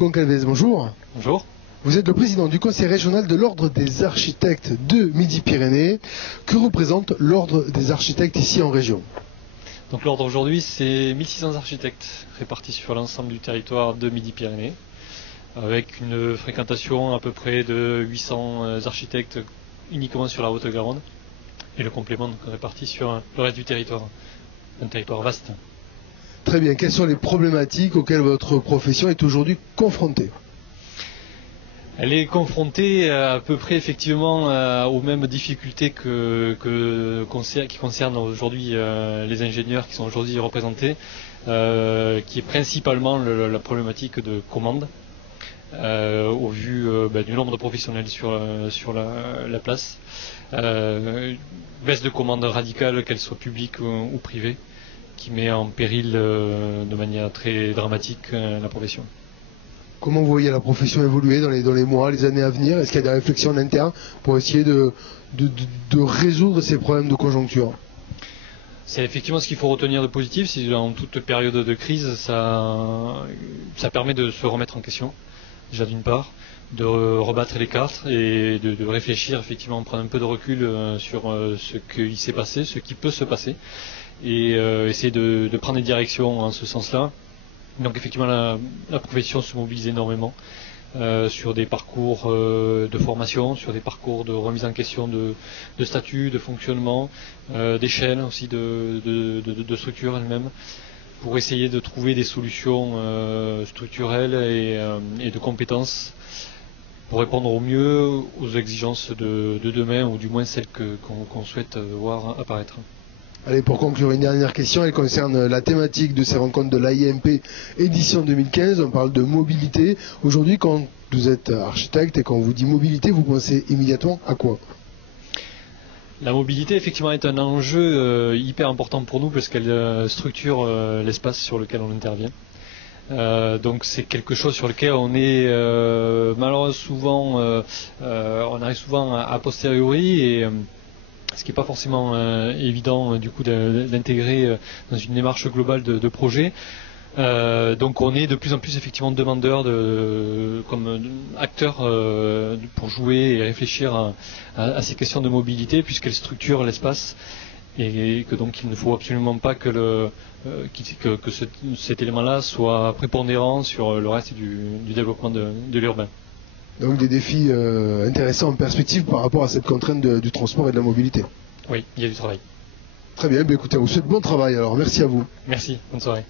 Goncalves, bonjour. Bonjour. Vous êtes le président du conseil régional de l'ordre des architectes de Midi-Pyrénées. Que représente l'ordre des architectes ici en région? Donc l'ordre aujourd'hui, c'est 1600 architectes répartis sur l'ensemble du territoire de Midi-Pyrénées, avec une fréquentation à peu près de 800 architectes uniquement sur la Haute-Garonne, et le complément donc, réparti sur le reste du territoire, un territoire vaste. Très bien. Quelles sont les problématiques auxquelles votre profession est aujourd'hui confrontée? Elle est confrontée à peu près effectivement aux mêmes difficultés qui concernent aujourd'hui les ingénieurs qui sont aujourd'hui représentés, qui est principalement la problématique de commande, au vu du nombre de professionnels sur la place, baisse de commande radicale, qu'elle soit publique ou privée, qui met en péril de manière très dramatique la profession. Comment vous voyez la profession évoluer dans les mois, les années à venir? Est-ce qu'il y a des réflexions en interne pour essayer de résoudre ces problèmes de conjoncture? C'est effectivement ce qu'il faut retenir de positif, c'est dans toute période de crise, ça permet de se remettre en question, déjà d'une part, de rebattre les cartes et de réfléchir, effectivement, prendre un peu de recul sur ce qui s'est passé, ce qui peut se passer, et essayer de prendre des directions en ce sens-là. Donc effectivement la profession se mobilise énormément sur des parcours de formation, sur des parcours de remise en question de statut, de fonctionnement, d'échelle aussi de structure elle-même, pour essayer de trouver des solutions structurelles et de compétences pour répondre au mieux aux exigences de demain, ou du moins celles qu'on souhaite voir apparaître. Allez, pour conclure, une dernière question, elle concerne la thématique de ces rencontres de l'AIMP édition 2015. On parle de mobilité. Aujourd'hui, quand vous êtes architecte et quand on vous dit mobilité, vous pensez immédiatement à quoi? La mobilité, effectivement, est un enjeu hyper important pour nous parce qu'elle structure l'espace sur lequel on intervient. Donc c'est quelque chose sur lequel on est malheureusement souvent, on arrive souvent a posteriori, et ce qui n'est pas forcément évident du coup d'intégrer dans une démarche globale de projet. Donc on est de plus en plus effectivement demandeurs comme acteurs pour jouer et réfléchir à ces questions de mobilité, puisqu'elles structurent l'espace, et que donc il ne faut absolument pas que cet élément-là soit prépondérant sur le reste du développement de l'urbain. Donc des défis intéressants en perspective par rapport à cette contrainte du transport et de la mobilité. Oui, il y a du travail. Très bien, écoutez, on vous souhaite bon travail alors, merci à vous. Merci, bonne soirée.